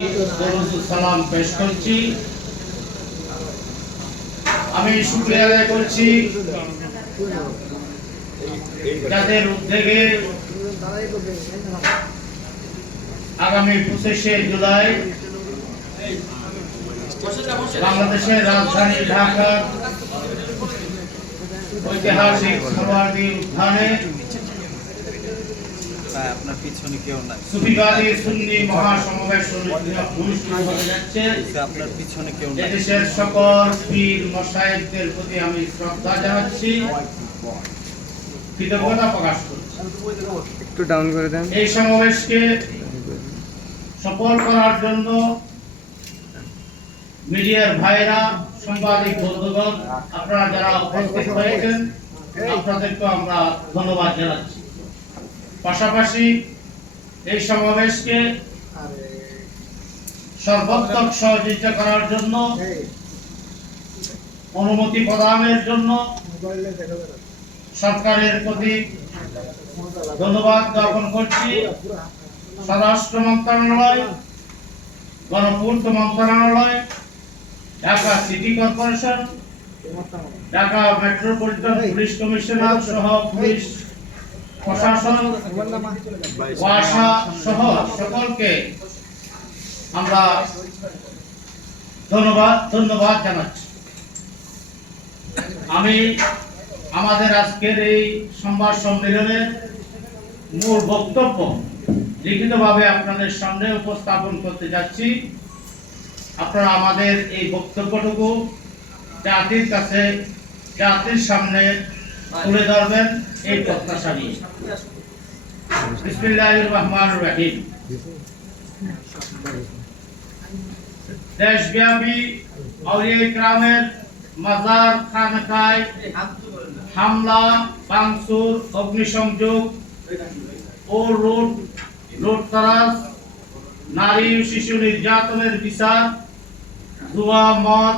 সালাম পেশ করছি। আমি শুকরিয়া আদায় করছি যাদের উদ্যোগে আগামী 25শে জুলাই বাংলাদেশের রাজধানী ঢাকার ঐতিহাসিক সরওয়ার্দী উদ্যানে আপনার পিছনে কেউ নাই, সুফিবাদী সুন্নি মহাসমাবেশ অনুষ্ঠিত হতে যাচ্ছে। আপনার পিছনে কেউ নাই। এদেশের সকল পীর মশায়েখদের প্রতি আমি শ্রদ্ধা জানাচ্ছি, কৃতজ্ঞতা প্রকাশ করছি। একটু ডাউন করে দেন। এই সমাবেশকে সফল করার জন্য মিডিয়ার ভাইরা, সাংবাদিক বন্ধুগণ, আপনারা যারা উপস্থিত হয়েছেন আপনাদেরকে আমরা ধন্যবাদ জানাচ্ছি। পাশাপাশি এই সমাবেশকে সর্বাত্মক সহযোগিতা করার জন্য, অনুমতি প্রদানের জন্য সরকারের প্রতি ধন্যবাদ জ্ঞাপন করছি। স্বরাষ্ট্র মন্ত্রণালয়, গণপূর্ত মন্ত্রণালয়, Dhaka city corporation, Dhaka metropolitan police commissioner সহ পুলিশ প্রশাসন, ওয়াসা সহ সকলকে আমরা ধন্যবাদ জানাচ্ছি। আমি আমাদের আজকের এই সংবাদ সম্মেলনের মূল বক্তব্য লিখিতভাবে আপনাদের সামনে উপস্থাপন করতে যাচ্ছি। আপনারা আমাদের এই বক্তব্যটুকু জাতির সামনে তুলে ধরবেন এই প্রত্যাশা নিয়ে। বিসমিল্লাহির রহমানির রহিম। দেশব্যাপী আউলিয়া ইকরামের মাজার খানকায় হামলা, ভাঙচুর, অগ্নিসংযোগ ও লুটতরাজ, নারী ও শিশু নির্যাতনের বিচার, জুয়া, মদ,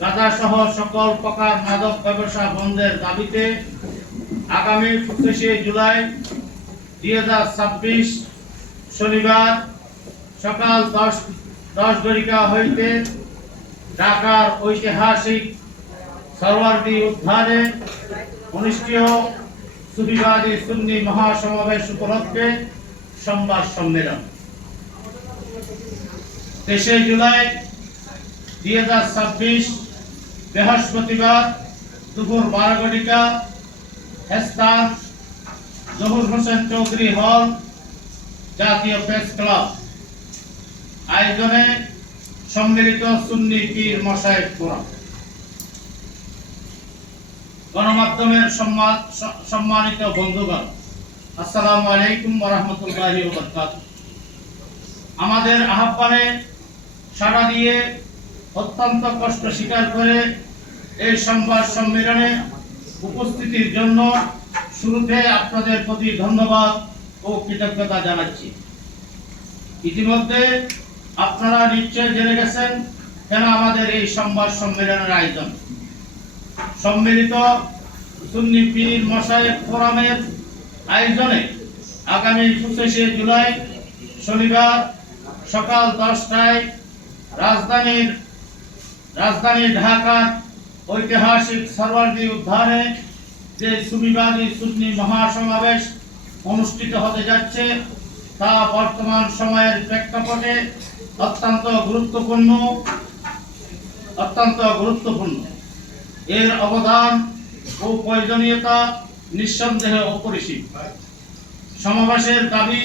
গাঁজা সহ সকল প্রকার মাদক ব্যবসা বন্ধের দাবিতে আগামী 25শে জুলাই 2026 শনিবার সকাল 10:10 হইতে ঢাকার ঐতিহাসিক সরওয়ার্দী উদ্যানে অনুষ্ঠেয় সুফিবাদী সুন্নি মহাসমাবেশ উপলক্ষে সংবাদ সম্মেলন। 23শে জুলাই 2026 বৃহস্পতিবার দুপুর 12:00 স্থান জহুর হোসেন চৌধুরী হল, জাতীয় প্রেস ক্লাব। আয়োজনে সম্মিলিত সুন্নি পীর মশায়েখ ফোরাম। গণমাধ্যমের সম্মানিত বন্ধুগণ, আসসালামু আলাইকুম ওয়া রাহমাতুল্লাহি ওয়া বারাকাতুহু। আমাদের আহ্বানে সাড়া দিয়ে অত্যন্ত কষ্ট স্বীকার করে এই সংবাদ সম্মেলনে উপস্থিতির জন্য শুরুতে আপনাদের প্রতি ধন্যবাদ ও কৃতজ্ঞতা জানাচ্ছি। ইতিমধ্যে আপনারা নিশ্চয় জেনে গেছেন কেন আমাদের এই সংবাদ সম্মেলনের আয়োজন। সম্মিলিত সুন্নি পীর মশায়েখ ফোরামের আয়োজনে আগামী 25শে জুলাই শনিবার সকাল 10টায় রাজধানী ঢাকার ঐতিহাসিক সরওয়ার্দী উদ্যানে যে সুফিবাদী সুন্নি মহাসমাবেশ অনুষ্ঠিত হতে যাচ্ছে তা বর্তমান সময়ের প্রেক্ষাপটে অত্যন্ত গুরুত্বপূর্ণ। এর অবদান ও প্রয়োজনীয়তা নিঃসন্দেহে অপরিসীম। সমাবেশের দাবি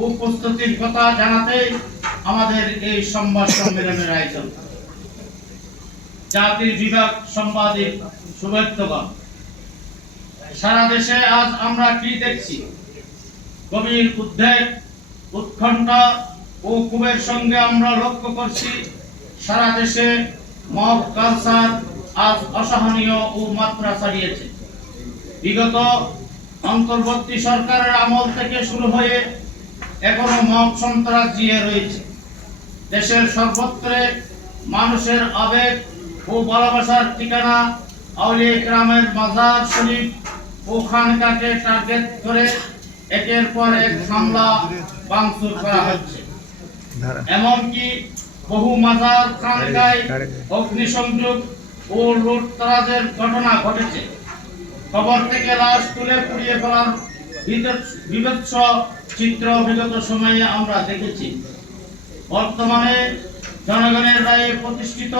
ও প্রস্তুতির কথা জানাতে আমাদের এই সংবাদ সম্মেলনের আয়োজন। জাতির বিভাগ সাংবাদিক শুভেচ্ছাগণ, সারা দেশে আজ আমরা কি দেখছি? গভীর উদ্বেগ, উৎকণ্ঠা ও ক্ষোভের সঙ্গে আমরা লক্ষ্য করছি সারা দেশে মব কালচার আজ অসহনীয় ও মাত্রা ছাড়িয়েছে। বিগত অন্তর্বর্তী সরকারের আমল থেকে শুরু হয়ে এখনো মব সন্ত্রাস জিয়ে রয়েছে। দেশের সর্বত্রে মানুষের আবেগ ও ভালোবাসার ঠিকানা আউলিয়া ইকরামের মাজার শরীফ ও খানকাকে টার্গেট করে একের পর এক হামলা, ভাঙচুর করা হচ্ছে। ধারা এমনকি বহু মাজার খানকায় অগ্নিসংযোগ ও লুটতরাজের ঘটনা ঘটেছে। কবর থেকে লাশ তুলে পুড়িয়ে ফেলার বিভৎস চিত্র বিগত সময়ে আমরা দেখেছি। বর্তমানে জনগণের রায়ে প্রতিষ্ঠিত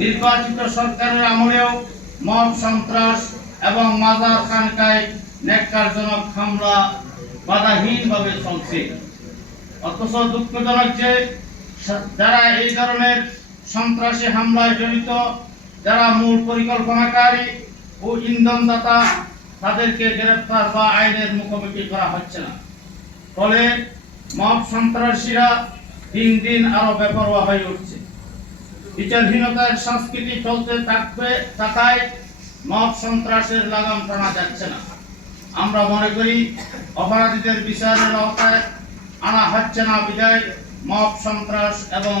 নির্বাচিত সরকারের আমলেও মব সন্ত্রাস এবং মাজার খানকায় ন্যাক্কারজনক হামলা বাধাহীনভাবে চলছে। অথচ দুঃখজনক যে যারা এই ধরনের সন্ত্রাসী হামলায় জড়িত, যারা মূল পরিকল্পনাকারী ও ইন্ধনদাতা, তাদেরকে গ্রেফতার বা আইনের মুখোমুখি করা হচ্ছে না। ফলে মব সন্ত্রাসীরা দিন দিন আরো বেপরোয়া হয়ে উঠছে। বিচারহীনতার সংস্কৃতি চলতে থাকায় মব সন্ত্রাসের লাগাম টানা যাচ্ছে না। আমরা মনে করি অপরাধীদের বিচারের আওতায় আনা হচ্ছে না বিধায় মব সন্ত্রাস এবং